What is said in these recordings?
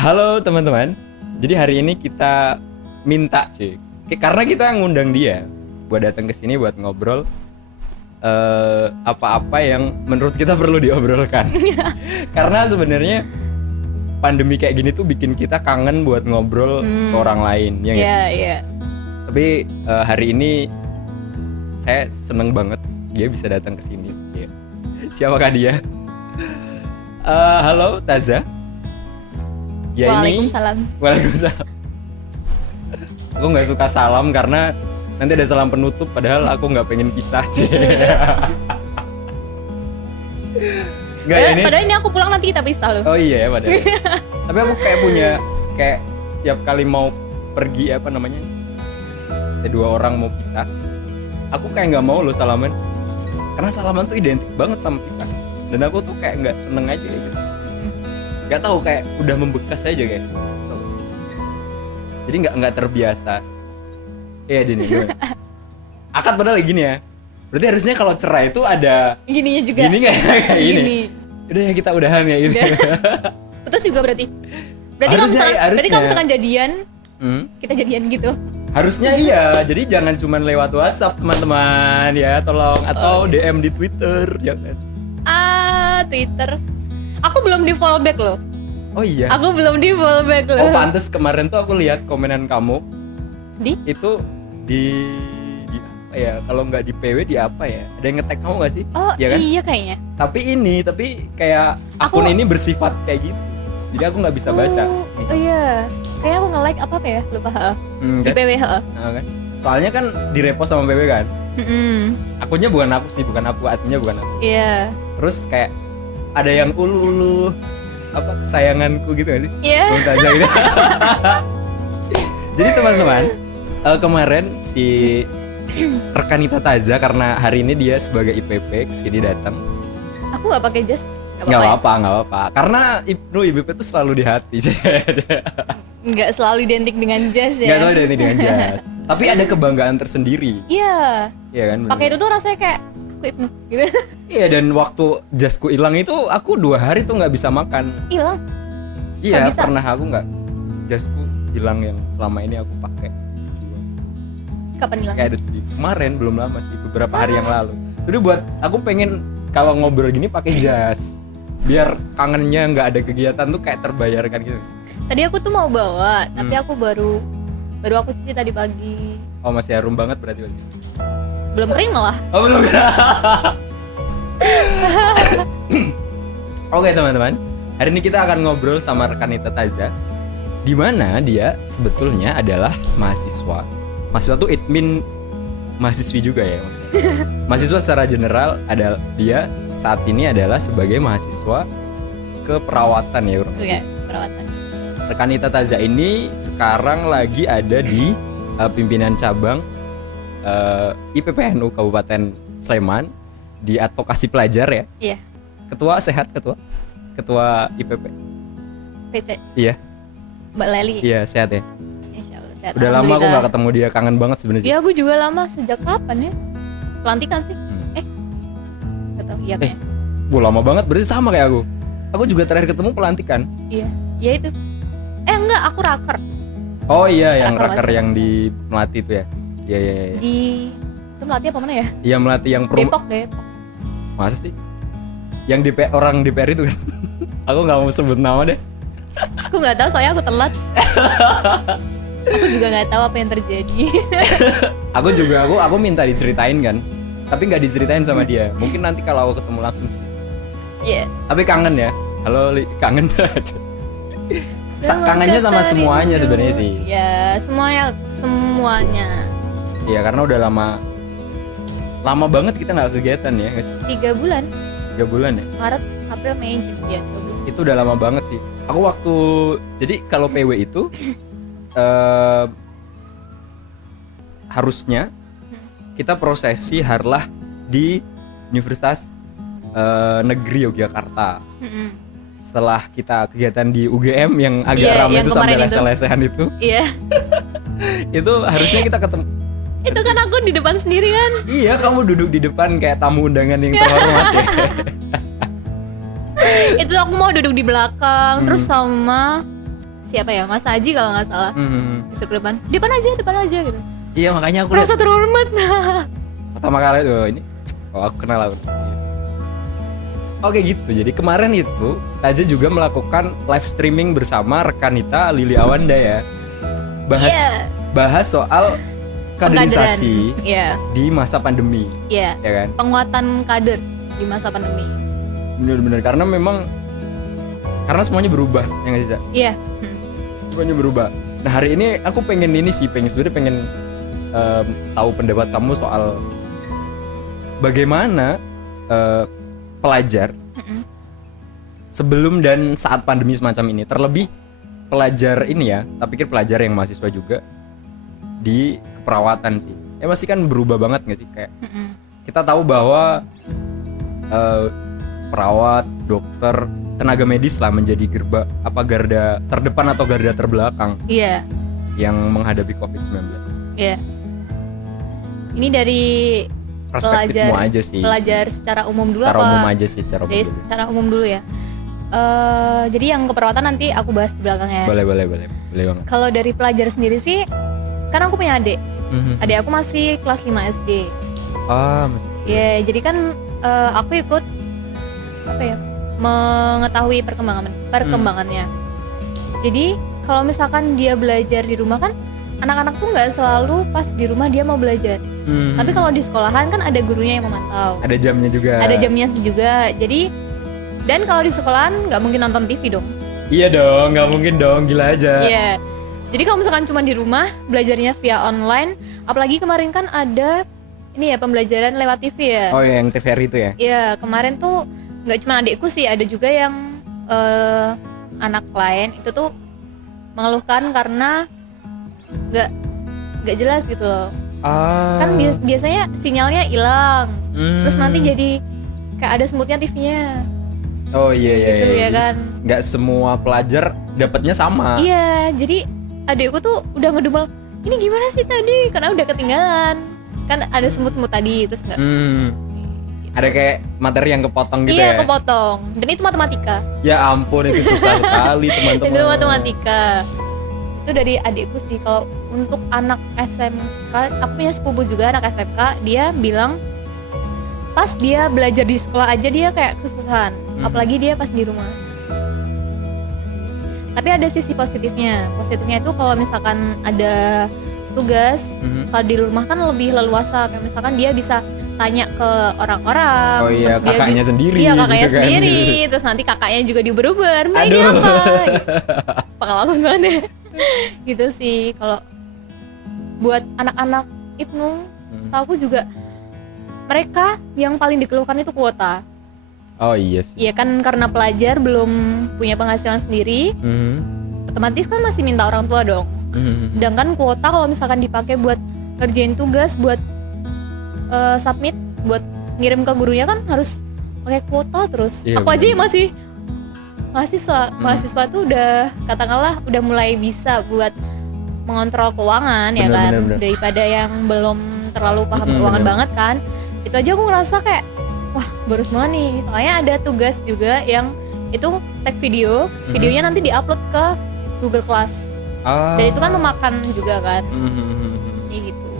Halo teman-teman. Jadi hari ini kita minta cuy, karena kita ngundang dia buat datang ke sini buat ngobrol apa-apa yang menurut kita perlu diobrolkan. Karena sebenarnya pandemi kayak gini tuh bikin kita kangen buat ngobrol ke orang lain, ya nggak sih? Iya. Tapi hari ini saya seneng banget dia bisa datang ke sini. Ya. Siapakah dia? Halo Taza. Ya Waalaikumsalam. Waalaikumsalam. Aku nggak suka salam karena nanti ada salam penutup, padahal aku nggak pengen pisah sih. Padahal ini aku pulang nanti kita pisah loh. Oh iya ya padahal. Tapi aku kayak setiap kali mau pergi dua orang mau pisah, aku kayak nggak mau loh salaman. Karena salaman tuh identik banget sama pisah. Dan aku tuh kayak nggak seneng aja gitu. Gak tahu, kayak udah membekas aja guys. Jadi nggak terbiasa. Iya Dini. Akad padahal gini ya. Berarti harusnya kalau cerai itu ada Gininya juga. gini nggak kayak gini. Gini. Udah ya kita udahan ya gitu. Betul juga berarti. Berarti kalau misalkan jadian, kita jadian gitu. Harusnya iya. Jadi jangan cuma lewat WhatsApp teman-teman ya, tolong, atau DM di Twitter jangan. Twitter. Aku belum di follow back loh. Oh iya. Aku belum di follow back loh. Oh pantes kemarin tuh aku lihat komenan kamu Di? itu di apa ya? Kalau nggak di PW di apa ya? Ada yang nge-tag kamu nggak sih? Oh Ya kan? iya kayaknya. Tapi kayak akun ini bersifat kayak gitu. Jadi aku nggak bisa baca. Oh iya. Kayaknya aku nge-like apa ya? Lupa. Di Kan? PW. Nah, kan? Soalnya kan di repost sama PW kan. Akunnya bukan aku sih, bukan aku, adminnya bukan aku. Iya. Terus kayak ada yang ulu apa kesayanganku gitu gak sih? Iya. Aja gitu. Jadi teman-teman, kemarin si rekanita Taza, karena hari ini dia sebagai IPP kesini datang. Aku nggak pakai jas. Nggak apa-apa. Karena IPP tuh selalu di hati. Nggak selalu identik dengan jas ya. Nggak selalu identik dengan jas. Tapi ada kebanggaan tersendiri. Iya. Iya kan? Pakai itu tuh rasanya kayak aku Ibnu gitu. Iya, dan waktu jasku hilang itu aku 2 hari tuh nggak bisa makan. Hilang. Iya, Nggak bisa. pernah aku nggak, jasku hilang yang selama ini aku pakai. Kapan hilang? Kayak ada sedikit. Kemarin belum lama sih, beberapa hari yang lalu. Jadi buat aku pengen kalau ngobrol gini pakai jas. Biar kangennya nggak ada kegiatan tuh kayak terbayarkan gitu. Tadi aku tuh mau bawa, tapi aku baru aku cuci tadi pagi. Oh, masih harum banget berarti. Belum kering malah. Oh, belum. Oke teman-teman, hari ini kita akan ngobrol sama rekanita Taza, di mana dia sebetulnya adalah mahasiswa. Mahasiswa tuh it mean mahasiswi juga ya. Mahasiswa secara general dia saat ini adalah sebagai mahasiswa keperawatan ya bro. Oke, perawatan. Rekanita Taza ini sekarang lagi ada di pimpinan cabang IPPNU Kabupaten Sleman di advokasi pelajar ya. Iya. Ketua IPP. PC. Iya. Mbak Leli. Iya, sehat ya. Insya Allah sehat. Udah lama aku Alhamdulillah. nggak ketemu dia, kangen banget sebenarnya. Iya, aku juga lama. Sejak kapan ya? Pelantikan sih. Nggak tahu. Iya kayaknya. Lama banget, berarti sama kayak aku. Aku juga terakhir ketemu pelantikan. Iya. Iya itu. Enggak, aku raker. Oh iya, yang Raker raker yang di Melati itu ya. Iya. Di itu Melati apa mana ya? Iya, Melati yang Depok. Masa sih? Yang orang DPR itu kan. Aku nggak mau sebut nama deh. Aku nggak tahu, soalnya aku telat. Aku juga nggak tahu apa yang terjadi. Aku minta diceritain kan, tapi nggak diceritain sama dia. Mungkin nanti kalau aku ketemu langsung sih. Iya. Tapi kangen ya. Halo Li, kangen aja. Kangennya sama semuanya sebenarnya sih. Ya, semuanya. Iya, karena udah lama banget kita nggak kegiatan ya. 3 bulan. 3 bulan ya. Maret, April, Mei, Juni ya. 3 bulan. Itu udah lama banget sih. Aku jadi kalau PW itu harusnya kita prosesi harlah di Universitas Negeri Yogyakarta. Setelah kita kegiatan di UGM yang agak ramai itu sampai lese-lesehan itu. Iya. Itu harusnya kita ketemu. Itu kan aku di depan sendiri kan. Iya, kamu duduk di depan kayak tamu undangan yang terhormat ya. Itu aku mau duduk di belakang terus sama siapa ya, Mas Haji kalau nggak salah. Disuruh depan aja gitu. Iya, makanya aku Merasa terhormat. pertama kali tuh ini aku kenal aku. Oke gitu. Jadi kemarin itu Taza juga melakukan live streaming bersama rekanita Lili Awanda ya. Bahas soal kaderisasi di masa pandemi. Iya. Ya kan? Penguatan kader di masa pandemi. Bener-bener karena semuanya berubah ya nggak sih, Cak? Iya. Semuanya berubah. Nah hari ini aku pengen tahu pendapat kamu soal bagaimana pelajar sebelum dan saat pandemi semacam ini, terlebih pelajar ini ya, tak pikir pelajar yang mahasiswa juga di keperawatan sih. Pasti kan berubah banget nggak sih, kayak kita tahu bahwa perawat, dokter, tenaga medis lah menjadi garda terdepan atau garda terbelakang. Iya. Yang menghadapi COVID-19. Iya. Ini dari perspektifmu aja sih. Pelajar secara umum dulu secara apa? Umum aja sih, secara umum. Secara umum dulu ya. Jadi yang keperawatan nanti aku bahas di belakangnya. Boleh banget. Kalau dari pelajar sendiri sih, kan aku punya adik. Adik aku masih kelas 5 SD. Masih. Iya, jadi kan aku ikut mengetahui perkembangannya. Jadi kalau misalkan dia belajar di rumah kan, anak-anak tuh nggak selalu pas di rumah dia mau belajar. Tapi kalau di sekolahan kan ada gurunya yang memantau. Ada jamnya juga. Jadi dan kalau di sekolahan nggak mungkin nonton TV dong. Iya dong, nggak mungkin dong, gila aja. Iya. Jadi kalau misalkan cuma di rumah belajarnya via online, apalagi kemarin kan ada ini ya pembelajaran lewat TV ya. Oh ya, yang TVRI itu ya? Iya, kemarin tuh nggak cuma adikku sih, ada juga yang anak lain itu tuh mengeluhkan karena nggak jelas gitu loh. Kan biasanya sinyalnya hilang, terus nanti jadi kayak ada semutnya TV-nya. Oh iya. Gitu ya kan. Nggak semua pelajar dapatnya sama. Iya, jadi adikku tuh udah ngedumel, ini gimana sih tadi? Karena udah ketinggalan. Kan ada semut-semut tadi, terus nggak. Ada kayak materi yang kepotong gitu ya? Iya, kepotong. Dan itu matematika. Ya ampun, itu susah sekali teman-teman. Itu matematika. Itu dari adikku sih. Kalau untuk anak SMK, aku punya sepupu juga anak SMK, dia bilang pas dia belajar di sekolah aja dia kayak kesusahan, apalagi dia pas di rumah. Tapi ada sisi positifnya. Positifnya itu kalau misalkan ada tugas, kalau di rumah kan lebih leluasa. Kayak misalkan dia bisa tanya ke orang-orang. Oh iya, terus kakaknya sendiri. Iya, kakaknya gitu kan. sendiri. Terus nanti kakaknya juga diuber-uber, Mbak ini apa? Pengalaman banget ya. Gitu sih. Kalau buat anak-anak Ibnu, setahu juga mereka yang paling dikeluhkan itu kuota. Oh iya sih. Iya kan, karena pelajar belum punya penghasilan sendiri, otomatis kan masih minta orang tua dong. Sedangkan kuota kalau misalkan dipakai buat ngerjain tugas, buat submit, buat ngirim ke gurunya kan harus pakai kuota terus. Iya, aku aja yang masih mahasiswa tuh udah katakanlah udah mulai bisa buat mengontrol keuangan ya kan, daripada yang belum terlalu paham keuangan banget kan. Itu aja aku ngerasa kayak wah boros banget nih. Soalnya ada tugas juga yang itu tag videonya nanti diupload ke Google Class. Dan itu kan memakan juga kan. Gitu.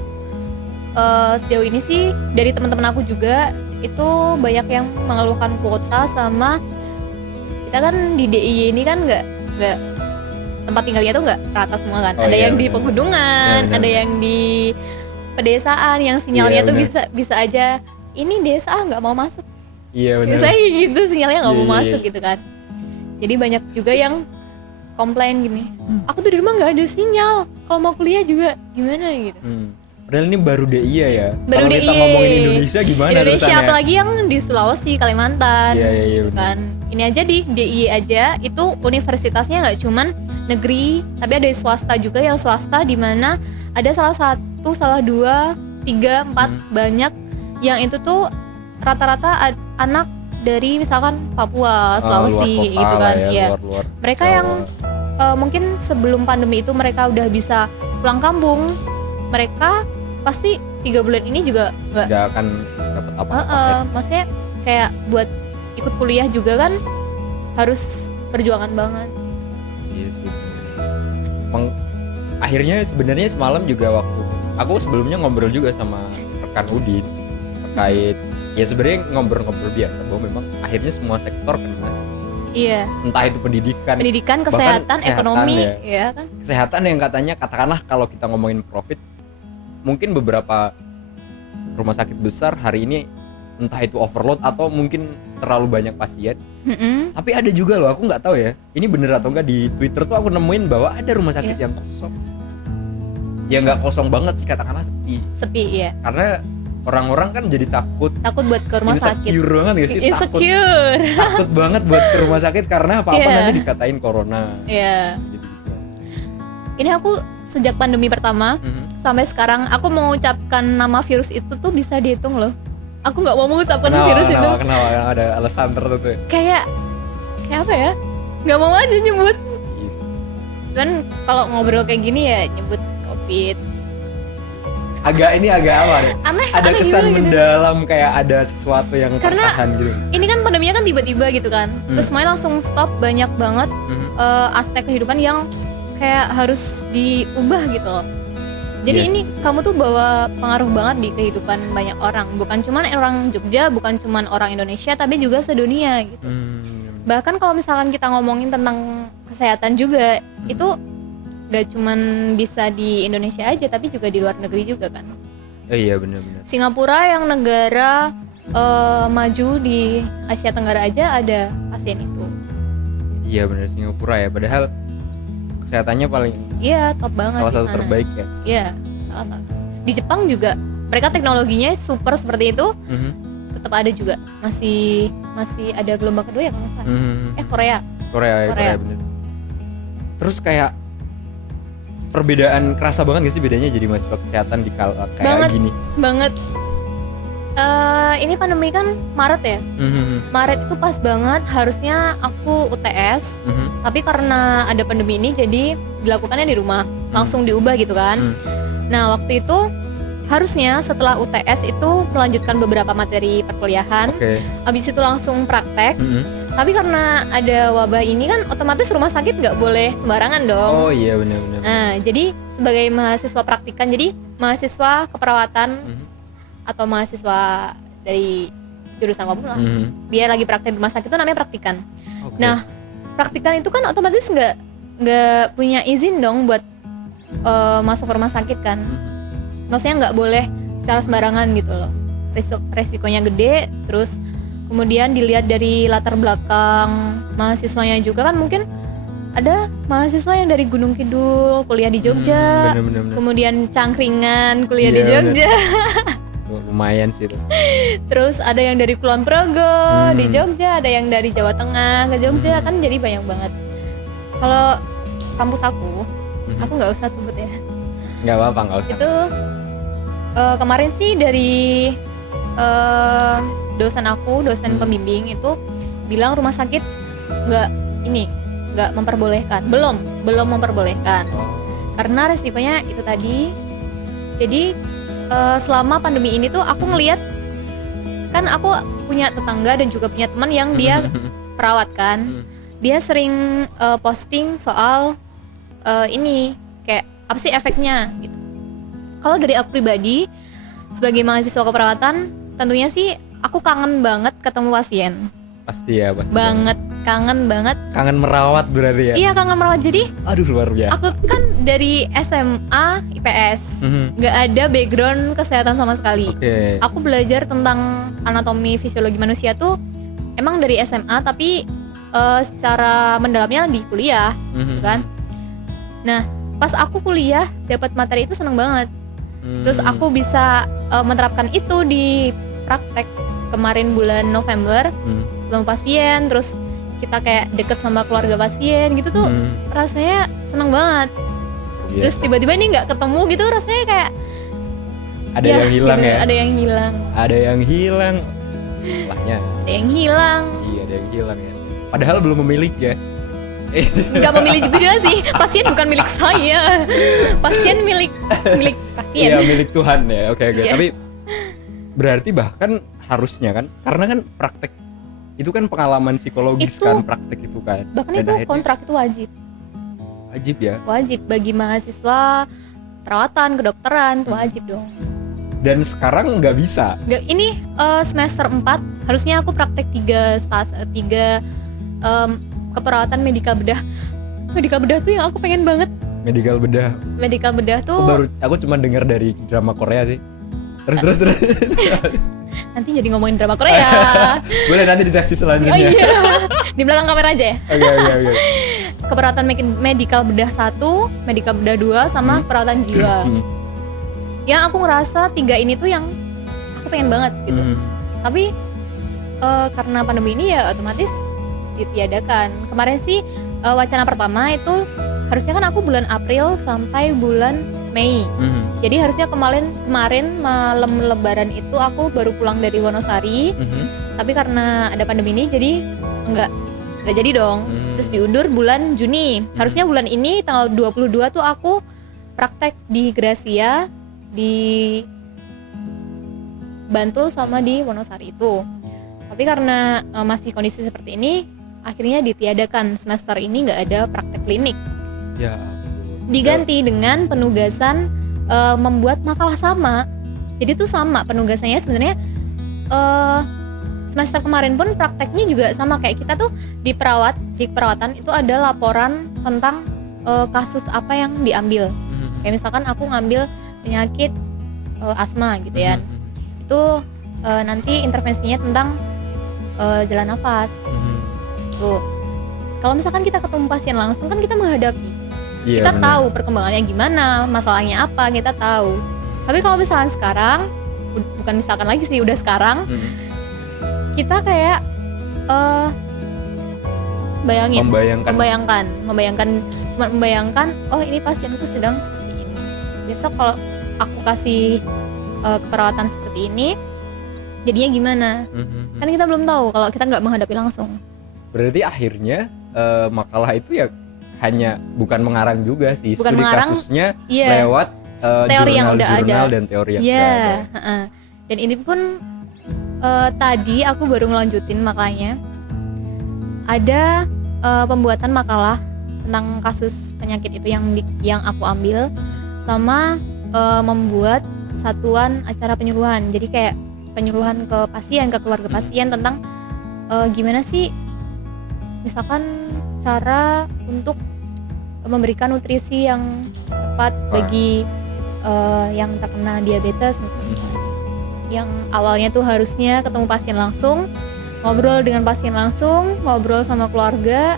Sejauh ini sih dari teman-teman aku juga itu banyak yang mengeluhkan kuota, sama kita kan di DIY ini kan nggak tempat tinggalnya tuh nggak rata semua kan. Ada yang di pegunungan, ada yang di pedesaan yang sinyalnya tuh bisa aja ini desa nggak mau masuk. Iya benar. Biasanya gitu sinyalnya nggak mau masuk gitu kan. Jadi banyak juga yang komplain gini, aku tuh di rumah nggak ada sinyal, kalau mau kuliah juga gimana gitu. Padahal ini baru DIY ya. Baru kalau kita ngomongin Indonesia gimana? Indonesia apalagi yang di Sulawesi, Kalimantan, gitu bener. kan. Ini aja di DIY aja itu universitasnya nggak cuman negeri, tapi ada swasta juga, yang swasta di mana ada salah 2, 3, 4 banyak yang itu tuh rata-rata anak dari misalkan Papua, Sulawesi gitu kan ya. Luar, mereka Jawa. Yang mungkin sebelum pandemi itu mereka udah bisa pulang kampung, mereka pasti 3 bulan ini juga nggak akan dapat apa-apa. Maksudnya kayak buat ikut kuliah juga kan harus perjuangan banget. Iya sih. akhirnya sebenarnya semalam juga waktu aku sebelumnya ngobrol juga sama rekan Udin terkait ya sebenarnya ngobrol-ngobrol biasa bahwa memang akhirnya semua sektor kena, Iya. entah itu pendidikan, Kesehatan, bahkan ekonomi, ya. ya kan? Kesehatan yang katanya katakanlah kalau kita ngomongin profit, mungkin beberapa rumah sakit besar hari ini entah itu overload atau mungkin terlalu banyak pasien. Tapi ada juga loh, aku nggak tahu ya ini bener atau enggak, di Twitter tuh aku nemuin bahwa ada rumah sakit yang kosong. Ya nggak kosong banget sih, katakanlah sepi. Sepi ya. Karena orang-orang kan jadi takut Buat ke rumah sakit. insecure banget gak sih? Insecure. Takut banget buat ke rumah sakit karena apa-apa nanti dikatain corona. Iya. Gitu. Ini aku sejak pandemi pertama sampai sekarang aku mengucapkan nama virus itu tuh bisa dihitung loh. Aku nggak mau mengucapkan virus itu. Kenapa ada alasan tertentu? Kayak apa ya? Nggak mau aja nyebut. Yes. Kan kalau ngobrol kayak gini ya nyebut COVID. Agak apa deh? Aneh. Ada kesan gitu. mendalam kayak ada sesuatu yang Karena tertahan gitu. Ini kan pandeminya kan tiba-tiba gitu kan. Terus semuanya langsung stop, banyak banget aspek kehidupan yang kayak harus diubah gitu loh. Jadi ini kamu tuh bawa pengaruh banget di kehidupan banyak orang. Bukan cuman orang Jogja, bukan cuman orang Indonesia, tapi juga sedunia gitu. Bahkan kalau misalkan kita ngomongin tentang kesehatan juga, itu gak cuman bisa di Indonesia aja, tapi juga di luar negeri juga kan. Oh iya benar-benar. Singapura yang negara maju di Asia Tenggara aja ada pasien itu. Iya benar, Singapura ya. Padahal kesehatannya paling top banget. salah di satu sana. terbaik ya. Iya, salah satu. Di Jepang juga mereka teknologinya super seperti itu, tetap ada juga. Masih ada gelombang kedua ya kalau nggak salah. Korea. Benar. Terus kayak perbedaan kerasa banget gak sih bedanya jadi mahasiswa kesehatan di kala kayak banget, gini? Banget. Ini pandemi kan Maret ya. Maret itu pas banget, harusnya aku UTS, tapi karena ada pandemi ini jadi dilakukannya di rumah, langsung diubah gitu kan. Nah waktu itu harusnya setelah UTS itu melanjutkan beberapa materi perkuliahan, abis itu langsung praktek. Tapi karena ada wabah ini kan otomatis rumah sakit nggak boleh sembarangan dong. Oh iya benar-benar. Nah jadi sebagai mahasiswa praktikan, jadi mahasiswa keperawatan atau mahasiswa dari jurusan apapun lah, biar lagi praktek di rumah sakit itu namanya praktikan. Nah praktikan itu kan otomatis nggak punya izin dong buat masuk ke rumah sakit kan. Maksudnya nggak boleh secara sembarangan gitu loh. Resikonya gede. Terus kemudian dilihat dari latar belakang mahasiswanya juga kan, mungkin ada mahasiswa yang dari Gunung Kidul kuliah di Jogja, bener. kemudian cangkringan kuliah di Jogja. Lumayan sih itu. Terus ada yang dari Kulon Progo di Jogja, ada yang dari Jawa Tengah ke Jogja, kan jadi banyak banget. Kalau kampus aku nggak usah sebut ya. Nggak apa-apa. Itu kemarin sih dari dosen pembimbing itu bilang rumah sakit nggak memperbolehkan, belum memperbolehkan karena resikonya itu tadi. Jadi selama pandemi ini tuh aku ngelihat, kan aku punya tetangga dan juga punya teman yang dia perawat kan, dia sering posting soal ini kayak apa sih efeknya gitu. Kalau dari aku pribadi sebagai mahasiswa keperawatan, tentunya sih aku kangen banget ketemu pasien. Pasti banget. Kangen banget. Kangen merawat berarti ya? Iya, kangen merawat. Jadi aduh luar biasa. Aku kan dari SMA IPS, nggak ada background kesehatan sama sekali. Aku belajar tentang anatomi fisiologi manusia tuh emang dari SMA, tapi secara mendalamnya di kuliah, kan? Nah, pas aku kuliah dapat materi itu seneng banget. Terus aku bisa menerapkan itu di praktek kemarin bulan November, ketemu pasien, terus kita kayak deket sama keluarga pasien gitu tuh, rasanya seneng banget. Terus tiba-tiba ini nggak ketemu gitu, rasanya kayak ada yang hilang gitu, ya. Ada yang hilang. Lahnya. Ada yang hilang. Iya, ada yang hilang ya. Padahal belum memiliki ya. Nggak memilih juga sih, pasien bukan milik saya, pasien milik pasien. Iya, milik Tuhan ya. Oke. Tapi berarti bahkan harusnya kan, karena kan praktek itu kan pengalaman psikologis itu, kan praktek itu kan. Bahkan dan itu kontrak itu wajib. Wajib ya. Wajib bagi mahasiswa perawatan, kedokteran, itu wajib dong. Dan sekarang nggak bisa. Ini semester 4 harusnya aku praktek 3 keperawatan medikal bedah. Medikal bedah tuh yang aku pengen banget. Medical bedah. Medikal bedah tuh Aku cuma dengar dari drama Korea sih. Terus. nanti jadi ngomongin drama Korea. Boleh nanti di sesi selanjutnya. Oh iya. Di belakang kamera aja ya. Oke. Keperawatan medikal bedah 1, medikal bedah 2 sama perawatan jiwa. Yang aku ngerasa 3 ini tuh yang aku pengen banget gitu. Tapi karena pandemi ini ya otomatis ditiadakan. Kemarin sih wacana pertama itu harusnya kan aku bulan April sampai bulan Mei. Jadi harusnya kemarin malam lebaran itu aku baru pulang dari Wonosari. Tapi karena ada pandemi ini jadi enggak jadi dong. Terus diundur bulan Juni. Harusnya bulan ini tanggal 22 tuh aku praktek di Gracia, di Bantul sama di Wonosari itu. Tapi karena masih kondisi seperti ini, akhirnya ditiadakan. Semester ini nggak ada praktek klinik. Ya. Diganti dengan penugasan membuat makalah sama. Jadi tuh sama penugasannya sebenarnya. Semester kemarin pun prakteknya juga sama kayak kita tuh di perawatan itu ada laporan tentang kasus apa yang diambil. Kayak misalkan aku ngambil penyakit asma gitu ya. Itu nanti intervensinya tentang jalan nafas. Tuh. Kalau misalkan kita ketemu pasien langsung kan kita menghadapi. Iya, Kita bener. tahu perkembangannya gimana, masalahnya apa, kita tahu. Tapi kalau misalkan sekarang, bukan misalkan lagi sih, udah sekarang, kita kayak membayangkan, oh ini pasienku sedang seperti ini. Besok kalau aku kasih perawatan seperti ini, jadinya gimana? Kan kita belum tahu kalau kita nggak menghadapi langsung. Berarti akhirnya makalah itu ya hanya bukan mengarang juga sih, Bukan studi mengarang, kasusnya iya. lewat Teori yang udah ada dan teori yang udah ada. Dan ini pun tadi aku baru ngelanjutin makalahnya. Ada pembuatan makalah tentang kasus penyakit itu yang aku ambil, sama membuat satuan acara penyuluhan. Jadi kayak penyuluhan ke pasien, ke keluarga pasien tentang gimana sih misalkan cara untuk memberikan nutrisi yang tepat bagi yang terkena diabetes misalnya. Yang awalnya tuh harusnya ketemu pasien langsung, ngobrol dengan pasien langsung, ngobrol sama keluarga,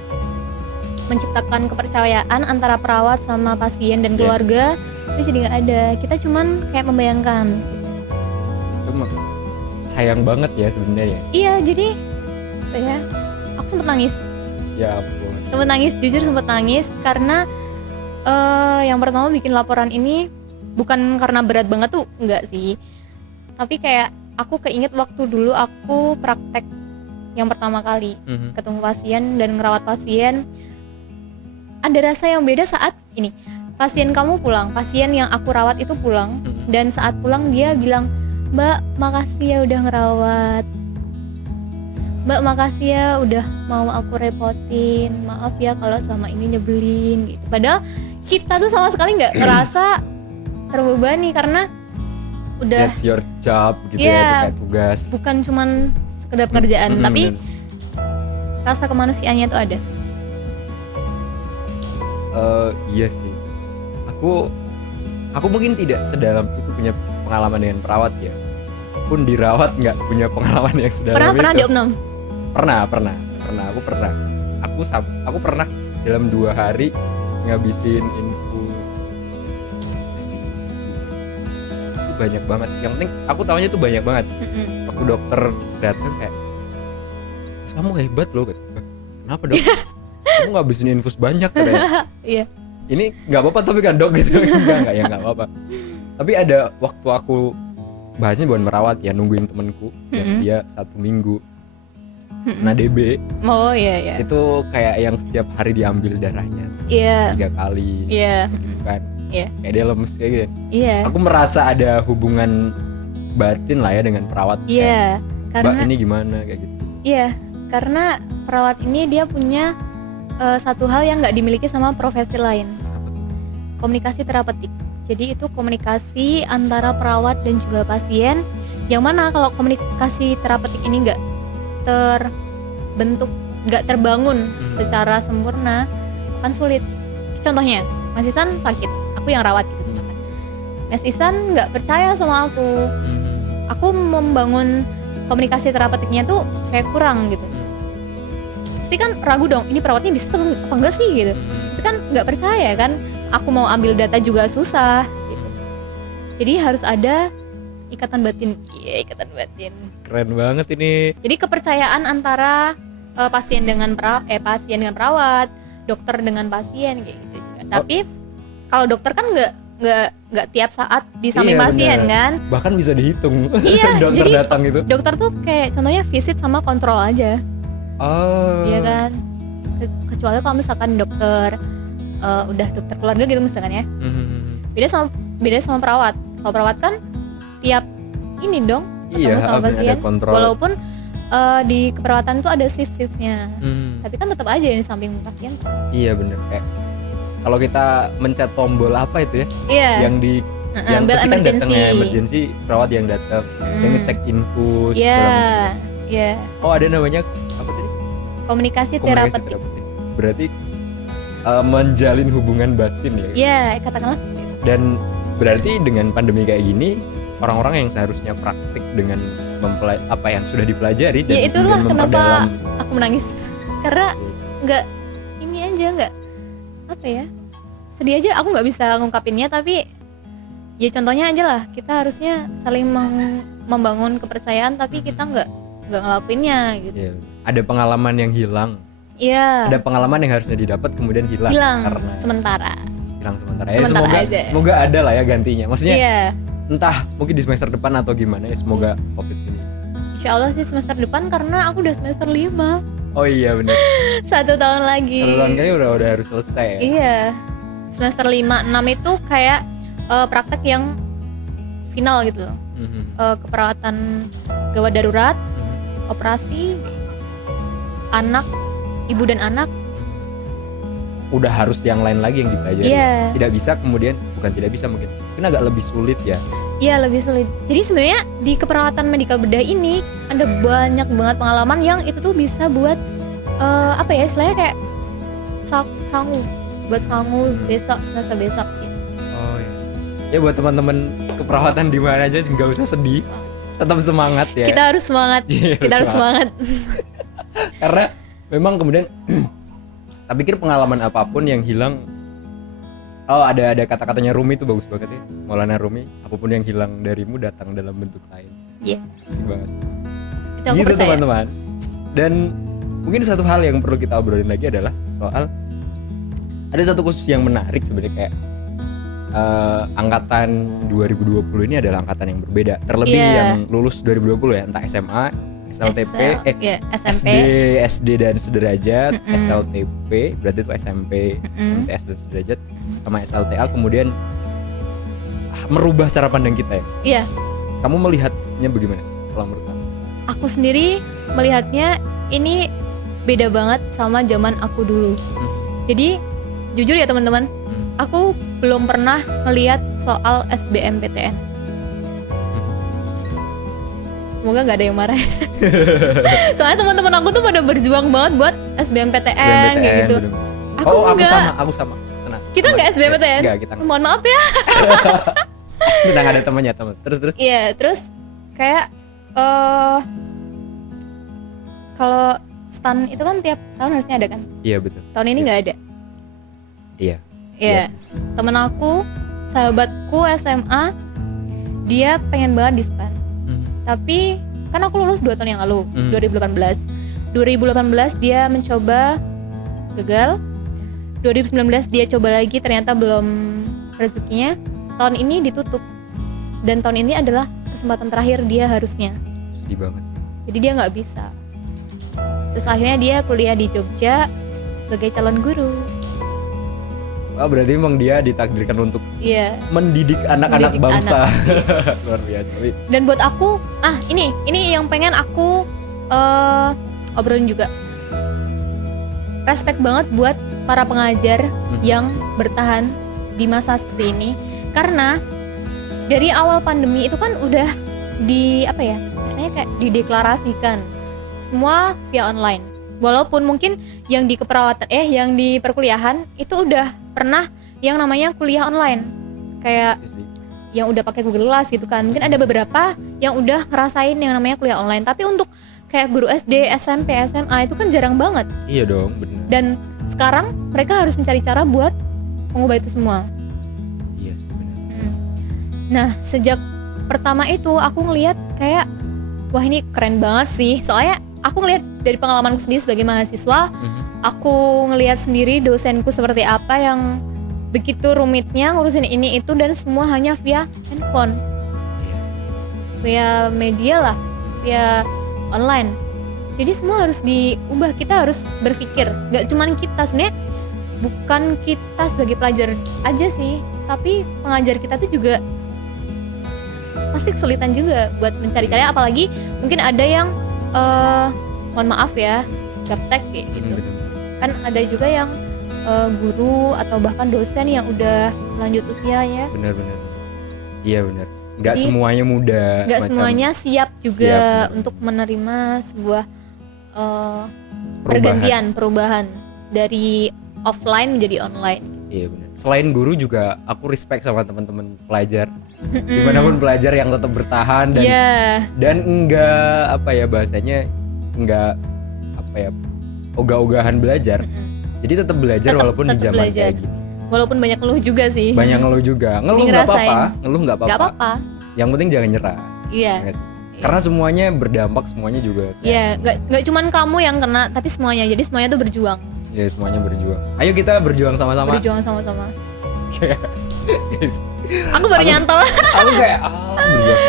menciptakan kepercayaan antara perawat sama pasien dan keluarga. Itu jadi nggak ada. Kita cuman kayak membayangkan. Itu sayang banget ya sebenarnya. Iya, jadi apa ya? Aku sempet nangis. Ya ampun. Jujur sempet nangis karena yang pertama bikin laporan ini bukan karena berat banget tuh, enggak sih. Tapi kayak aku keinget waktu dulu aku praktek yang pertama kali ketemu pasien dan ngerawat pasien. Ada rasa yang beda saat ini. Pasien kamu pulang, pasien yang aku rawat itu pulang, dan saat pulang dia bilang, "Mbak, makasih ya udah ngerawat. Mbak, makasih ya udah mau aku repotin. Maaf ya kalau selama ini nyebelin," gitu. Padahal kita tuh sama sekali nggak ngerasa terbebani karena udah That's your job gitu ya, kayak tugas. Bukan cuman sekedar pekerjaan, tapi rasa kemanusiaannya tuh ada. Iya sih. Aku mungkin tidak sedalam itu punya pengalaman dengan perawat ya. Pun dirawat nggak punya pengalaman yang sedalam Pernah itu. diopnam? Pernah. Aku pernah dalam 2 hari ngabisin infus. Itu banyak banget sih. Yang penting aku tahunya itu banyak banget. Waktu dokter datang kayak, "Kamu hebat loh." "Kenapa, Dok?" "Kamu ngabisin infus banyak," katanya. Iya. "Ini nggak apa-apa tapi kan, Dok," gitu. Nggak apa-apa. Tapi ada waktu aku bahasnya bukan merawat ya, nungguin temenku dan dia 1 minggu nah DB. Oh iya. Itu kayak yang setiap hari diambil darahnya 3 kali gitu kan. Kayak dia lemes kayak gitu. Aku merasa ada hubungan batin lah ya dengan perawat. Karena "Mbak, ini gimana?" kayak gitu. karena perawat ini dia punya satu hal yang nggak dimiliki sama profesi lain, Apa tuh? komunikasi terapeutik. Jadi itu komunikasi antara perawat dan juga pasien, yang mana kalau komunikasi terapeutik ini nggak terbentuk, nggak terbangun secara sempurna, kan sulit. Contohnya, Mas Isan sakit, aku yang rawat gitu misalkan. Mas Isan nggak percaya sama aku membangun komunikasi terapeutiknya tuh kayak kurang gitu. Pasti kan ragu dong, ini perawatnya bisa apa enggak sih gitu. Pasti kan nggak percaya kan, aku mau ambil data juga susah gitu. Jadi harus ada ikatan batin. Iya, ikatan batin. Keren banget ini. Jadi kepercayaan antara pasien dengan perawat, dokter dengan pasien kayak gitu juga. Tapi kalau dokter kan nggak tiap saat di samping Iya, pasien bener. kan. Bahkan bisa dihitung. Iya, dokter jadi datang itu. dokter tuh kayak contohnya visit sama kontrol aja. Oh. Iya kan. Kecuali kalau misalkan dokter udah dokter keluarga gitu misalkan ya. Beda sama perawat. Kalau perawat kan tiap ini dong ketemu Iya, sama bener, pasien. ada kontrol. Walaupun di keperawatan tuh ada shift-shiftnya. Tapi kan tetap aja di samping pasien. Iya bener, kayak kalau kita mencet tombol apa itu ya, Iya. yang di yang bel pasti kan datangnya emergency. emergency, perawat yang datang, yang ngecek infus. Iya. segala macam. Iya. Oh ada namanya apa tadi? Komunikasi Komunikasi terapeutik. terapeutik. Berarti menjalin hubungan batin ya. Iya, katakanlah seperti itu. Dan berarti dengan pandemi kayak gini, orang-orang yang seharusnya praktik dengan apa yang sudah dipelajari dan Ya itulah kemudian kenapa memperdalam. aku menangis. Karena nggak ini aja nggak apa ya, sedih aja aku nggak bisa ngungkapinnya. Tapi ya contohnya aja lah, kita harusnya saling membangun kepercayaan, tapi kita nggak ngelakuinnya gitu. Iya. Ada pengalaman yang hilang, Iya, ada pengalaman yang harusnya didapat kemudian hilang karena sementara. hilang sementara. Sementara aja. Semoga ada lah ya gantinya. Maksudnya Iya, entah mungkin di semester depan atau gimana ya, semoga Covid ini. insya Allah sih semester depan, karena aku udah semester 5. Oh iya benar. 1 tahun lagi. 1 tahun kali udah harus selesai ya. Iya, semester 5, 6 itu kayak praktek yang final gitu loh. Keperawatan gawat darurat, operasi, anak, ibu dan anak. Udah harus yang lain lagi yang dipelajari. Iya. Tidak bisa kemudian, bukan tidak bisa mungkin agak lebih sulit ya. Iya, lebih sulit. Jadi sebenarnya di keperawatan medikal bedah ini ada banyak banget pengalaman yang itu tuh bisa buat apa ya, istilahnya kayak sangu, buat sangu besok, semester besok gitu. Oh iya. Ya buat teman-teman keperawatan di mana aja nggak usah sedih, tetap semangat ya. Kita harus semangat. Iya, Kita harus semangat. Karena memang kemudian tak pikir pengalaman apapun yang hilang. Oh ada kata-katanya Rumi itu bagus banget ya, Maulana Rumi, apapun yang hilang darimu datang dalam bentuk lain. Iya. Asik banget. Itu aku Gitu percaya. teman-teman. Dan mungkin satu hal yang perlu kita obrolin lagi adalah soal ada satu khusus yang menarik sebenarnya, kayak angkatan 2020 ini adalah angkatan yang berbeda. Terlebih Iya. yang lulus 2020 ya, entah SMA, SLTP, SMP. SD dan sederajat, SLTP berarti itu SMP, MTS dan sederajat, sama SLTA, kemudian merubah cara pandang kita ya. Iya. Kamu melihatnya bagaimana kalau menurut kamu? Aku sendiri melihatnya ini beda banget sama zaman aku dulu. Jadi jujur ya teman-teman, aku belum pernah melihat soal SBMPTN. Semoga nggak ada yang marah. Soalnya teman-teman aku tuh pada berjuang banget buat SBMPTN kayak gitu. bener. Aku enggak. Aku sama. Tenang. Kita nggak SBMPTN. Enggak, kita enggak. Mohon maaf ya. Kita nggak ada temannya, teman. Terus. Iya, terus kayak kalau stan itu kan tiap tahun harusnya ada kan. Iya betul. Tahun ini nggak ada. Iya. Iya. Temen aku, sahabatku SMA, dia pengen banget di stan. Tapi kan aku lulus 2 tahun yang lalu, 2018. 2018 dia mencoba, gagal. 2019 dia coba lagi, ternyata belum rezekinya. Tahun ini ditutup. Dan tahun ini adalah kesempatan terakhir dia harusnya. Sedih banget sih. Jadi dia nggak bisa. Terus akhirnya dia kuliah di Jogja sebagai calon guru. Oh, berarti memang dia ditakdirkan untuk Iya. mendidik anak-anak Mendidik bangsa. anak, yes. Luar biasa. Dan buat aku, ini yang pengen aku obrolin juga. respect banget buat para pengajar yang bertahan di masa seperti ini, karena dari awal pandemi itu kan udah misalnya kayak dideklarasikan semua via online. Walaupun mungkin yang di keperawatan yang di perkuliahan itu udah pernah yang namanya kuliah online, kayak yang udah pakai Google Class gitu kan. Mungkin ada beberapa yang udah ngerasain yang namanya kuliah online, tapi untuk kayak guru SD, SMP, SMA itu kan jarang banget. Iya dong, benar. Dan sekarang mereka harus mencari cara buat mengubah itu semua. Iya sih, benar. Nah, sejak pertama itu aku ngelihat kayak wah ini keren banget sih. Soalnya aku ngelihat dari pengalamanku sendiri sebagai mahasiswa, aku ngelihat sendiri dosenku seperti apa yang begitu rumitnya ngurusin ini itu, dan semua hanya via handphone, via media lah, via online. Jadi semua harus diubah. Kita harus berpikir, nggak cuman kita, sebenarnya bukan kita sebagai pelajar aja sih, tapi pengajar kita tuh juga pasti kesulitan juga buat mencari karya. Apalagi mungkin ada yang mohon maaf ya, gaptek kayak gitu. Kan ada juga yang guru atau bahkan dosen yang udah lanjut usia ya. Benar-benar. Iya benar. Nggak semuanya muda. Nggak semuanya siap juga untuk menerima sebuah perubahan dari offline menjadi online. Iya benar. Selain guru juga aku respect sama teman-teman pelajar. Dimanapun pelajar yang tetap bertahan dan enggak bahasanya enggak ogah-ogahan belajar. Jadi tetap belajar walaupun di zaman kayak gini. Walaupun banyak ngeluh juga sih. Banyak ngeluh juga. Ngeluh nggak apa-apa. Ngeluh nggak apa-apa. Nggak apa-apa. Yang penting jangan nyerah. Iya. Karena semuanya berdampak, semuanya juga. Iya. Nggak cuman kamu yang kena, tapi semuanya. Jadi semuanya tuh berjuang. Ya semuanya berjuang. Ayo kita berjuang sama-sama. Berjuang sama-sama. Yes. Aku baru nyantol. Aku kayak berjuang.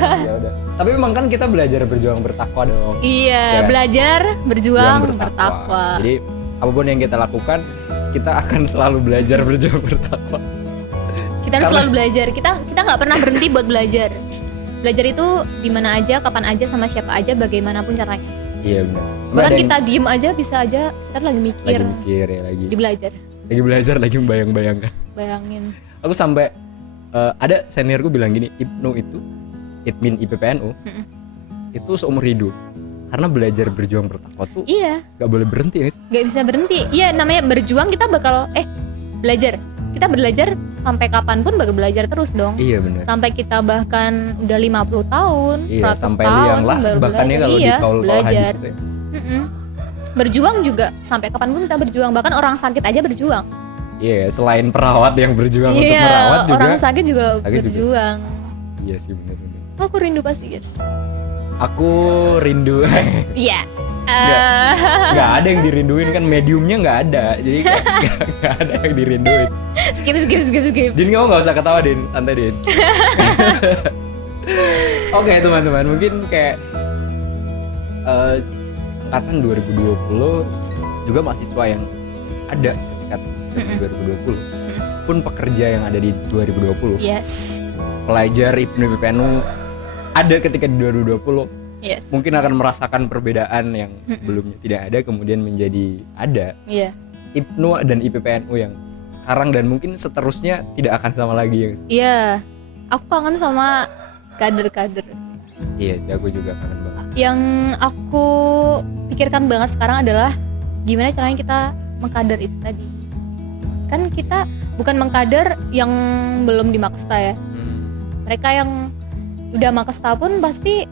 Ya udah. Tapi memang kan kita belajar berjuang bertakwa dong. Iya. Ya. Belajar berjuang bertakwa. Jadi apapun yang kita lakukan, kita akan selalu belajar berjuang bertakwa. Kita harus selalu belajar. Kita nggak pernah berhenti buat belajar. Belajar itu di mana aja, kapan aja, sama siapa aja, bagaimanapun caranya. Iya benar. Bahkan kita diem aja bisa aja kita lagi mikir. Lagi mikir ya lagi. Di belajar. Lagi belajar, lagi membayang-bayangkan. Bayangin. Aku sampai ada seniorku bilang gini, IPNU itu, Admin IPPNU, itu seumur hidup. Karena belajar berjuang bertakwa tuh gak boleh berhenti ya. Gak bisa berhenti. Iya, namanya berjuang kita bakal belajar. Kita belajar sampai kapanpun bakal belajar terus dong. Iya benar. Sampai kita bahkan udah 50 tahun, 100 sampai tahun liang lah bahkan ya kalau di kaul hadis itu ya. Berjuang juga sampai kapanpun kita berjuang. Bahkan orang sakit aja berjuang. Iya, selain perawat yang berjuang untuk merawat juga. Orang sakit juga berjuang. Iya sih benar-benar. Aku rindu pasti gitu. Aku rindu. Iya. Nggak ada yang dirinduin kan, mediumnya nggak ada, jadi nggak ada yang dirinduin. Skip. Din, kamu nggak usah ketawa Din, santai Din. Oke teman-teman, mungkin kayak angkatan 2020 juga mahasiswa yang ada ketika 2020 pun pekerja yang ada di 2020. Yes. Pelajar IPNU IPPNU ada ketika di 2020. Yes. Mungkin akan merasakan perbedaan yang sebelumnya tidak ada kemudian menjadi ada. Iya. IPNU dan IPPNU yang sekarang dan mungkin seterusnya tidak akan sama lagi ya. Iya. Aku kangen sama kader-kader. Iya sih, aku juga kangen banget. Yang aku pikirkan banget sekarang adalah gimana caranya kita mengkader itu tadi. Kan kita bukan mengkader yang belum di Makesta ya. Mereka yang udah Makesta pun pasti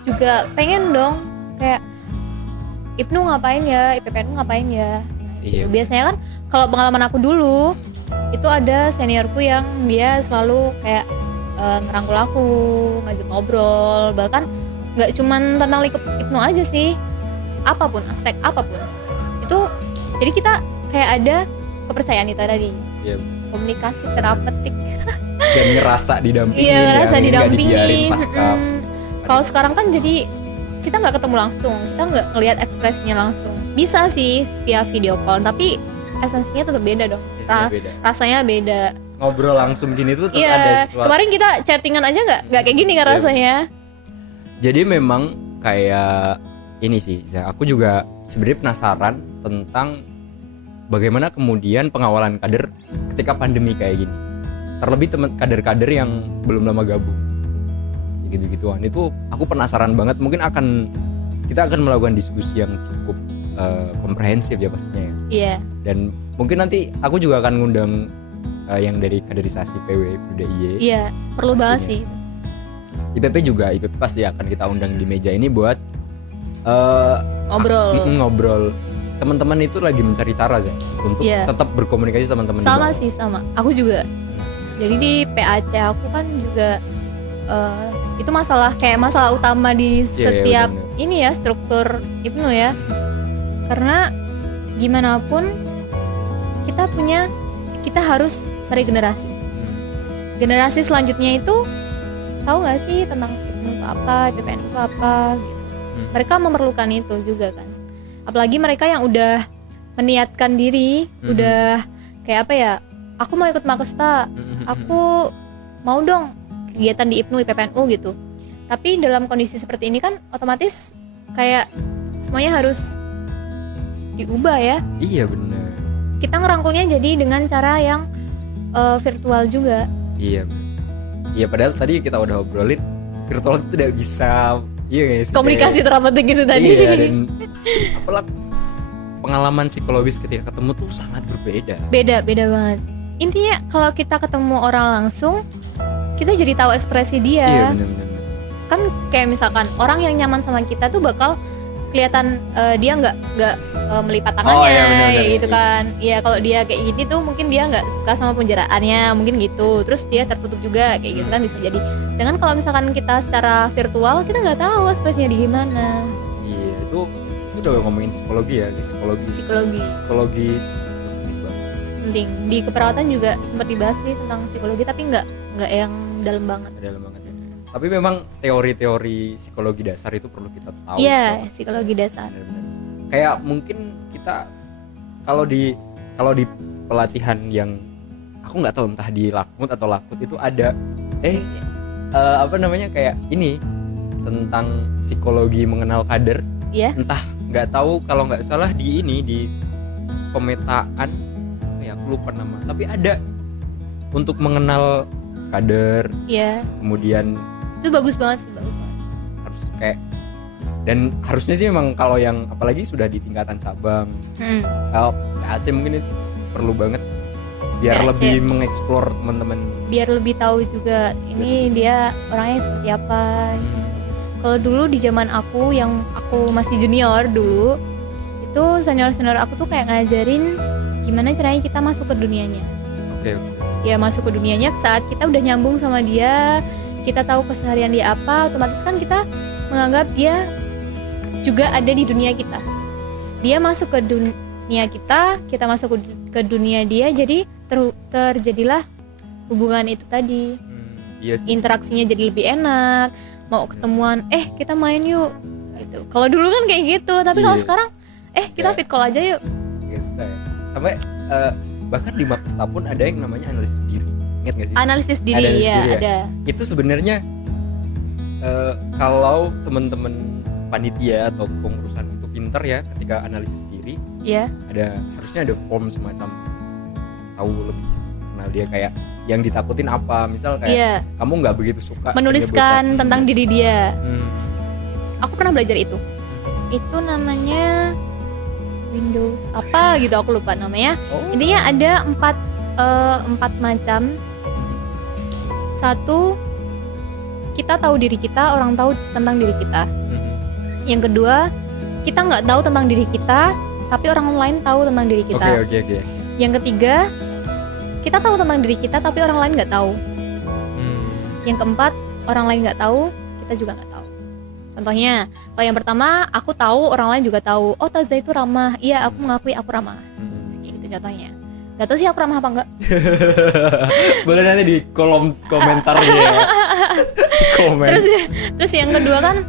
juga pengen dong kayak IPNU ngapain ya, IPPNU ngapain ya. Iya. Biasanya kan kalau pengalaman aku dulu itu ada seniorku yang dia selalu kayak ngerangkul aku, ngajak ngobrol, bahkan nggak cuman tentang lingkup IPNU aja sih, apapun, aspek apapun itu. Jadi kita kayak ada kepercayaan itu tadi. Iya. Komunikasi terapeutik dan ngerasa didampingin. Iya, ngerasa didampingin. Kalau sekarang kan jadi kita nggak ketemu langsung, kita nggak ngelihat ekspresinya langsung. Bisa sih via video call, tapi esensinya tetap beda dong. Rasanya beda. Ngobrol langsung gini tuh tetap ada sesuatu. Kemarin kita chattingan aja nggak kayak gini kan rasanya. Jadi memang kayak ini sih, aku juga sebenarnya penasaran tentang bagaimana kemudian pengawalan kader ketika pandemi kayak gini. Terlebih kader-kader yang belum lama gabung. Gitu-gituan. Itu aku penasaran banget. Mungkin kita akan melakukan diskusi yang cukup komprehensif ya pastinya ya. Iya. Dan mungkin nanti aku juga akan ngundang yang dari kaderisasi PW Pemuda IY. Iya, perlu banget sih. IPP pasti akan kita undang di meja ini buat ngobrol. Teman-teman itu lagi mencari cara Zah, untuk tetap berkomunikasi teman-teman. Sama sih, sama. Aku juga. Jadi di PAC aku kan juga itu masalah utama di setiap ini ya, struktur IPNU ya. Karena gimana pun kita harus meregenerasi. Generasi selanjutnya itu tahu nggak sih tentang IPNU itu apa, PPN itu apa gitu. Mereka memerlukan itu juga kan. Apalagi mereka yang udah meniatkan diri, udah kayak apa ya? Aku mau ikut Makesta, aku mau dong kegiatan di IPNU, IPPNU gitu. Tapi dalam kondisi seperti ini kan otomatis kayak semuanya harus diubah ya. Iya benar. Kita ngerangkulnya jadi dengan cara yang virtual juga. Iya. Iya padahal tadi kita udah obrolin virtual itu tidak bisa. Iya guys. Komunikasi terapeutik gitu tadi. Iya dan apalah pengalaman psikologis ketika ketemu tuh sangat berbeda. Beda banget. Intinya kalau kita ketemu orang langsung, kita jadi tahu ekspresi dia. Iya benar. Kan kayak misalkan orang yang nyaman sama kita tuh bakal kelihatan dia nggak melipat tangannya gitu kan. Iya kalau dia kayak gini tuh mungkin dia nggak suka sama penjaraannya mungkin gitu. Terus dia tertutup juga kayak gitu kan bisa jadi. Sedangkan kalau misalkan kita secara virtual kita nggak tahu ekspresinya di gimana. Iya itu udah ngomongin psikologi ya, psikologi penting. Di keperawatan juga sempat dibahas sih tentang psikologi tapi nggak yang dalam banget. Ya. Tapi memang teori-teori psikologi dasar itu perlu kita tahu. Iya, psikologi dasar. Benar-benar. Kayak mungkin kita kalau di pelatihan yang aku nggak tahu entah di Lakmut atau Lakut itu ada kayak ini tentang psikologi mengenal kader. Iya. Entah nggak tahu kalau nggak salah di pemetaan aku lupa nama. Tapi ada untuk mengenal kader. Iya. Kemudian itu bagus banget. Harus kayak dan harusnya sih memang kalau yang apalagi sudah di tingkatan cabang. Kalau PAC mungkin itu perlu banget biar PAC. Lebih mengeksplor teman-teman. Biar lebih tahu juga ini dia orangnya seperti apa. Kalau dulu di zaman aku yang aku masih junior dulu, itu senior aku tuh kayak ngajarin gimana caranya kita masuk ke dunianya. Oke. Ya masuk ke dunianya saat kita udah nyambung sama dia, kita tahu keseharian dia apa, otomatis kan kita menganggap dia juga ada di dunia kita. Dia masuk ke dunia kita masuk ke dunia dia, jadi terjadilah hubungan itu tadi. Yes. Interaksinya jadi lebih enak, mau ketemuan, kita main yuk. Gitu. Kalau dulu kan kayak gitu, tapi kalau sekarang, kita fit call aja yuk. Yes, sampai bahkan di Makesta pun ada yang namanya analisis diri. Ingat gak sih? Analisis diri ya, ada. Itu sebenarnya kalau teman-teman panitia atau pengurusan itu pintar ya ketika analisis diri. Iya. Harusnya ada form semacam tahu lebih kenal dia kayak yang ditakutin apa. Misal kayak kamu nggak begitu suka menuliskan tentang diri dia. Aku pernah belajar itu. Itu namanya Windows apa gitu aku lupa namanya. Intinya ada 4 macam. Satu, kita tahu diri kita, orang tahu tentang diri kita. Yang kedua, kita nggak tahu tentang diri kita, tapi orang lain tahu tentang diri kita. Oke. Yang ketiga, kita tahu tentang diri kita, tapi orang lain nggak tahu. Yang keempat, orang lain nggak tahu, kita juga nggak tahu. Contohnya, kalau yang pertama, aku tahu, orang lain juga tahu. Oh, Taza itu ramah. Iya, aku mengakui aku ramah. Gitu contohnya. Gak tahu sih aku ramah apa enggak. Boleh nanti di kolom komentar ya. Komen. Terus yang kedua kan,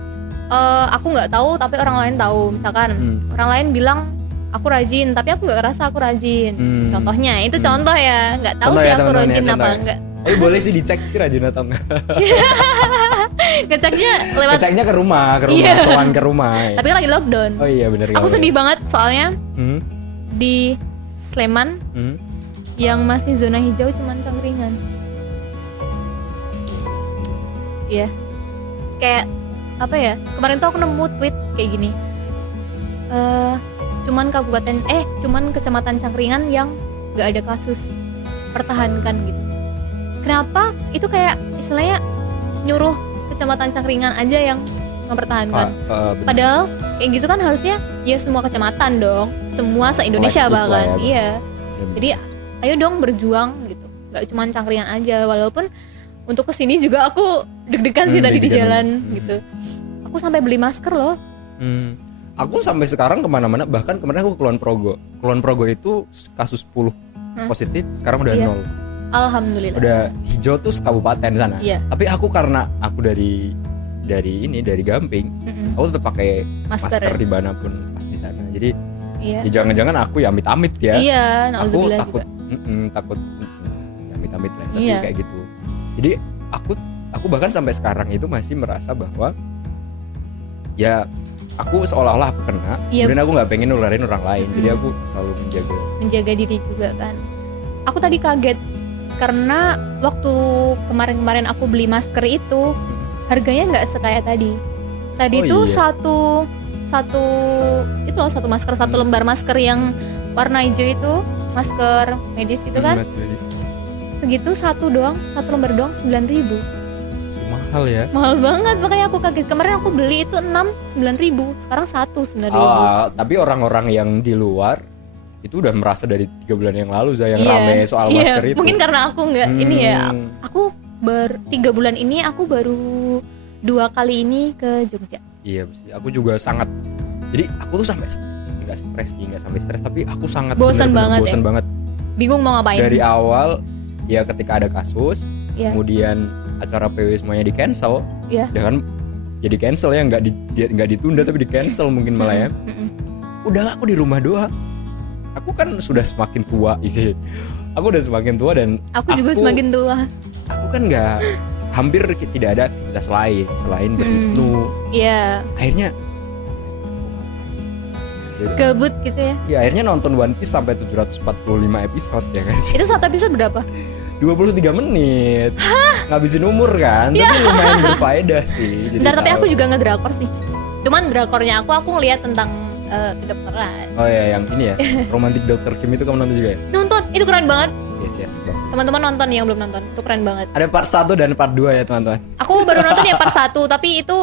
aku nggak tahu, tapi orang lain tahu. Misalkan orang lain bilang aku rajin, tapi aku nggak ngerasa aku rajin. Contohnya, itu contoh ya. Nggak tahu sih aku rajin apa enggak. Boleh sih dicek sih rajin atau enggak. Ngeceknya lewat. Ngeceknya ke rumah, Iya. soan ke rumah. Ya. Tapi lagi lockdown. Oh iya benar. Aku sedih banget soalnya Hmm? di Sleman Hmm? yang masih zona hijau cuman Cangkringan. Iya. Kayak apa ya? Kemarin tuh aku nemu tweet kayak gini. Cuman kecamatan Cangkringan yang gak ada kasus, pertahankan gitu. Kenapa? Itu kayak istilahnya nyuruh kecamatan Cangkringan aja yang mempertahankan. Benar. Padahal kayak gitu kan harusnya ya semua kecamatan dong, semua se-Indonesia Kolektif bahkan. lah ya. Iya. Benar. Jadi ayo dong berjuang gitu. Gak cuma Cangkringan aja, walaupun untuk kesini juga aku deg-degan sih tadi di deg-degan. jalan gitu. Aku sampai beli masker loh. Aku sampai sekarang kemana-mana, bahkan kemarin aku ke Kulon Progo. Kulon Progo itu kasus 10 positif, sekarang udah Iya. 0. Alhamdulillah. Udah hijau tuh kabupaten sana. Iya. Tapi karena aku dari Gamping, Mm-mm. aku tetap pakai Masker. masker dimanapun pas di sana. Jadi Iya. ya jangan-jangan aku ya amit-amit ya. Iya, Aku nauzubillah takut, juga. takut ya amit-amit lah. Tapi Iya. kayak gitu. Jadi aku bahkan sampai sekarang itu masih merasa bahwa ya aku seolah-olah aku kena, Iya. kemudian aku nggak pengen nularin orang lain. Jadi aku selalu Menjaga diri juga kan. Aku tadi kaget karena waktu kemarin aku beli masker itu harganya nggak sekaya tadi. Tadi Oh, tuh iya. satu masker, satu lembar masker yang warna hijau itu, masker medis itu kan Mas Budi. segitu satu lembar doang 9.000. Mahal ya. Mahal banget, makanya aku kaget. Kemarin aku beli itu 9.000, sekarang 9.000. Tapi orang-orang yang di luar itu udah merasa dari 3 bulan yang lalu yang Iya, rame soal iya. masker itu. Mungkin karena aku nggak ini ya. Hmm. Aku 3 bulan ini aku baru 2 kali ini ke Jogja. Iya sih, aku juga sangat. Jadi aku tuh sampai nggak sampai stres, tapi aku sangat Bosan bener-bener banget bosan ya? banget. Bingung mau ngapain. Dari awal ya ketika ada kasus, Iya. kemudian acara PW semuanya di cancel, Iya. ya kan? Jadi cancel ya, nggak ditunda tapi di cancel mungkin malah ya. Mm-mm. Udahlah aku di rumah doang. Aku kan sudah semakin tua gitu. Aku udah semakin tua dan Aku juga semakin tua. aku kan nggak hampir tidak ada aktivitas lain selain berhipno. Iya, Akhirnya gabut gitu ya. ya akhirnya nonton One Piece sampai 745 episode ya kan. Itu satu episode berapa? 23 menit. Ngabisin umur kan. Tapi lumayan berfaedah sih. Jadi Bentar, tapi tahu. aku juga ngedrakor sih. Cuman drakornya aku ngeliat tentang kedokteran. Oh ya yang ini ya. Romantic Dr. Kim itu kamu nonton juga ya? Nonton, itu keren banget. Yes Bang. Teman-teman nonton yang belum nonton, itu keren banget. Ada part 1 dan part 2 ya teman-teman. Aku baru nonton ya part 1, tapi itu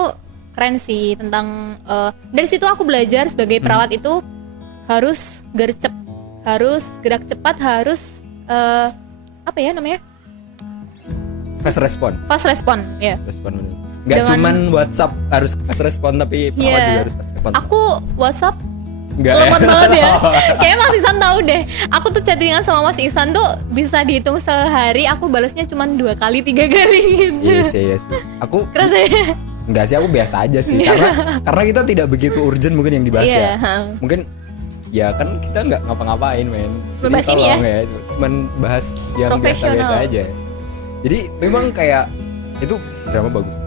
keren sih tentang dari situ aku belajar sebagai perawat itu harus gercep, harus gerak cepat, harus apa ya namanya? Fast respon. Fast respon, ya. Respon bener. Nggak Dengan- cuman WhatsApp harus fast respon tapi perawat Iya. juga harus fast respon. Aku WhatsApp Nggak lemot banget ya. Kayaknya Mas Ihsan tahu deh. Aku tuh chattingan sama Mas Ihsan tuh bisa dihitung sehari aku balasnya cuma 2 kali 3 kali gitu. Yes. Aku Kerasa ya? enggak sih, aku biasa aja sih karena kita tidak begitu urgent mungkin yang dibahas Iya, ya. ha. Mungkin ya kan kita nggak ngapa-ngapain men. Jadi Bahas ini tolong ya, cuman bahas yang biasa-biasa Profesional. aja. Jadi memang kayak itu drama bagus.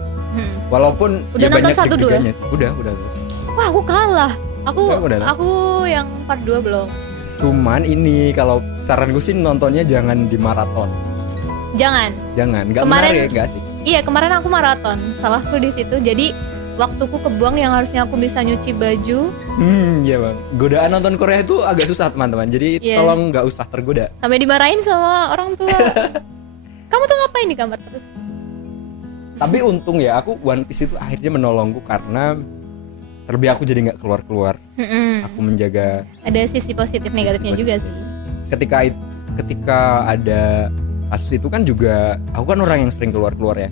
Walaupun Udah nonton banyak 1, 2? deg-degannya sih. Udah terus. Wah, aku kalah. Udah. Aku yang part 2 belum. Cuman ini kalau saranku sih nontonnya jangan di maraton. Jangan. Nggak Kemarin- menarik nggak sih? Iya, kemarin aku maraton. Salahku di situ. Jadi waktuku kebuang yang harusnya aku bisa nyuci baju. Iya bang. Godaan nonton Korea itu agak susah teman-teman. Jadi Iya. tolong nggak usah tergoda. Sampai dimarahin sama orang tua. Kamu tuh ngapain di kamar terus? Tapi untung ya aku One Piece itu akhirnya menolongku karena terlebih aku jadi nggak keluar. Aku menjaga Ada sisi positif negatifnya juga sih. ketika ada kasus itu kan juga aku kan orang yang sering keluar ya.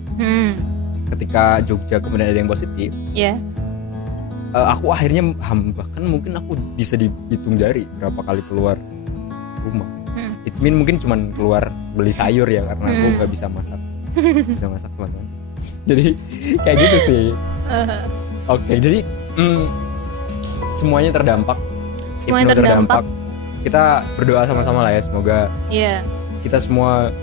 Ketika Jogja kemudian ada yang positif, Ya. aku akhirnya bahkan mungkin aku bisa dihitung jari berapa kali keluar rumah. It mean mungkin cuman keluar beli sayur ya karena aku nggak bisa masak. Bisa masak teman-teman. Jadi kayak gitu sih. Oke, jadi semuanya terdampak. Semuanya Hipno terdampak. Kita berdoa sama-sama lah ya, semoga Iya. kita semua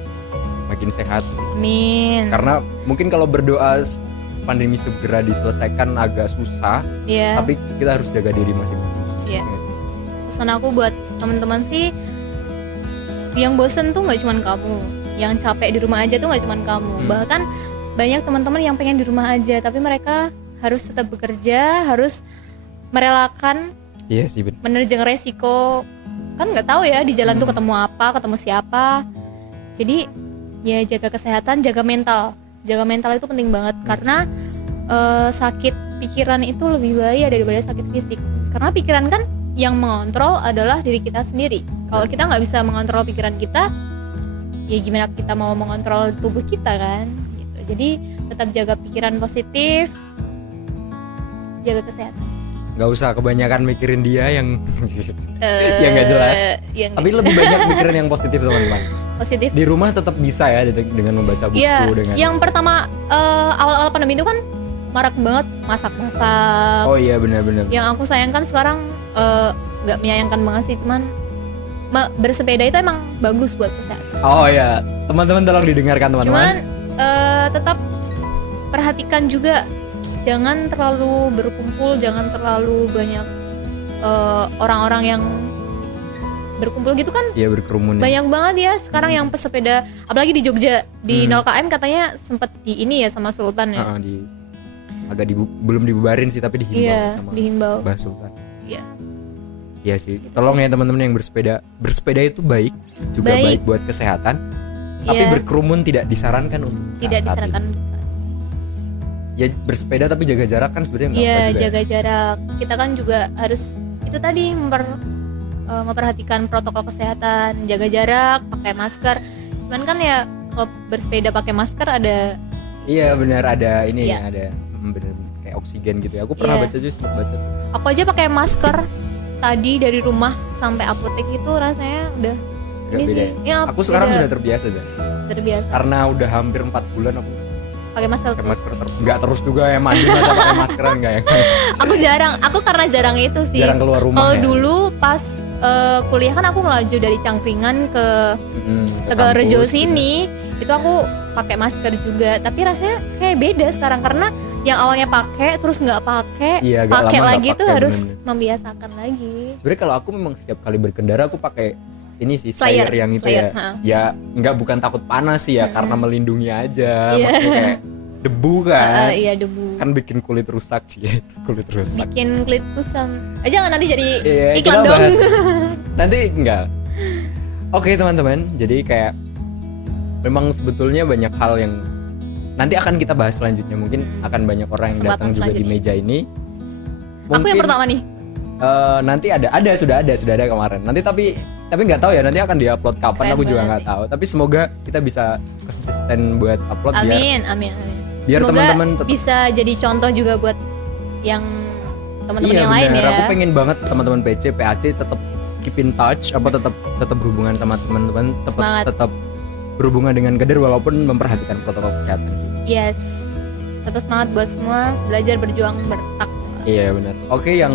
makin sehat. Amin. Karena mungkin kalau berdoa pandemi segera diselesaikan agak susah, Iya. tapi kita harus jaga diri masing-masing. Iya. Pesan aku buat teman-teman sih, yang bosen tuh nggak cuman kamu, yang capek di rumah aja tuh nggak cuman kamu. Bahkan banyak teman-teman yang pengen di rumah aja, tapi mereka harus tetap bekerja, harus merelakan Iya sih, betul. menerjang resiko. Kan nggak tahu ya di jalan tuh ketemu apa, ketemu siapa. Jadi ya jaga kesehatan, jaga mental. Jaga mental itu penting banget karena sakit pikiran itu lebih bahaya daripada sakit fisik. Karena pikiran kan yang mengontrol adalah diri kita sendiri. Kalau kita nggak bisa mengontrol pikiran kita, ya gimana kita mau mengontrol tubuh kita kan? Gitu. Jadi tetap jaga pikiran positif, jaga kesehatan. Nggak usah kebanyakan mikirin dia yang yang nggak jelas. Yang Tapi lebih banyak mikirin yang positif, teman-teman. positif. Di rumah tetap bisa ya dengan membaca buku, Iya. dengan Yang pertama awal-awal pandemi itu kan marak banget masak-masak. Oh iya, benar-benar. Yang aku sayangkan sekarang nggak menyayangkan banget sih, cuman bersepeda itu emang bagus buat kesehatan. Oh iya, teman-teman tolong didengarkan, Cuman teman-teman. tetap perhatikan juga, jangan terlalu berkumpul, jangan terlalu banyak orang-orang yang berkumpul gitu kan. Iya, berkerumun. Ya. Banyak banget ya sekarang yang pesepeda, apalagi di Jogja di 0 km katanya sempet di ini ya sama Sultan ya. Belum dibubarin sih, tapi dihimbau Iya, sama dihimbau. Mbah Sultan. Iya. Iya sih, tolong ya teman-teman yang bersepeda. Bersepeda itu baik, juga baik buat kesehatan. Tapi Iya. berkerumun tidak disarankan untuk Tidak saat disarankan ini. untuk saat ini. Ya bersepeda tapi jaga jarak kan sebenarnya nggak Iya, apa juga. jaga jarak. Kita kan juga harus itu tadi memperhatikan protokol kesehatan, jaga jarak, pakai masker. Cuman kan ya kalau bersepeda pakai masker ada Iya benar, ada ini Iya. ya, ada bener kayak oksigen gitu ya. Aku pernah Iya. baca juga, sempat baca. aku aja pakai masker tadi dari rumah sampai apotek itu rasanya udah Agak ini beda. sih. Ya, Aku sekarang beda. sudah terbiasa aja. terbiasa Karena udah hampir 4 bulan aku pakai masker. pakai masker nggak terus juga ya, mandi masa pakai maskeran enggak ya. Aku karena jarang itu sih. Jarang keluar rumah. Kalau ya. dulu pas kuliah kan aku ngelaju dari Cangkringan ke Ke Tegalrejo kampus, sini, itu aku pakai masker juga. Tapi rasanya kayak beda sekarang karena yang awalnya pakai terus nggak pakai, Iya, agak pakai lama nggak lagi tuh pakai, harus bener-bener. membiasakan lagi. Sebenarnya kalau aku memang setiap kali berkendara aku pakai ini sih, Slayer, slayer yang itu slayer, ya. ha. Ya nggak, bukan takut panas sih ya, karena melindungi aja. Iya. Maksudnya kayak debu kan. Iya, debu. Kan bikin kulit rusak sih. Kulit rusak. Bikin kulit kusam. Jangan nanti jadi Iya, iklan kita dong. bahas. Nanti enggak. Oke teman-teman, jadi kayak memang sebetulnya banyak hal yang nanti akan kita bahas selanjutnya. Mungkin akan banyak orang yang Kesempatan datang juga di selanjutnya. meja ini. Aku yang pertama nih. Nanti sudah ada kemarin. Nanti tapi nggak tahu ya, nanti akan diupload kapan, Keren aku juga banget nggak tahu. Tapi semoga kita bisa konsisten buat upload Amin. biar Semoga teman-teman tetap. bisa jadi contoh juga buat yang teman-teman Iya yang lain benar. ya. Aku pengen banget teman-teman PC, PAC tetap keep in touch, tetap berhubungan sama teman-teman, Semangat. tetap berhubungan dengan Kader walaupun memperhatikan protokol kesehatan. Yes. Tetap semangat buat semua, belajar berjuang bertakwa. Iya benar. Oke, yang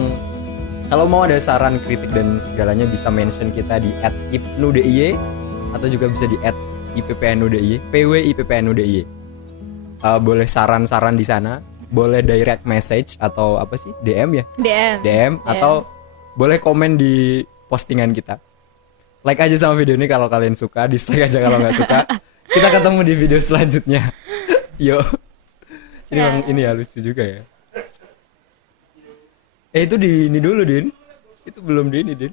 kalau mau ada saran, kritik dan segalanya bisa mention kita di @ipnudiy atau juga bisa di @ippnudiy, PWIPPNUDIY. Boleh saran-saran di sana, boleh direct message atau apa sih, DM ya? DM atau boleh komen di postingan kita. Like aja sama video ini kalau kalian suka, dislike aja kalau nggak suka. Kita ketemu di video selanjutnya. Yo. Ini Ya. emang ini ya lucu juga ya. Itu di ini dulu, Din. Itu belum di ini, Din.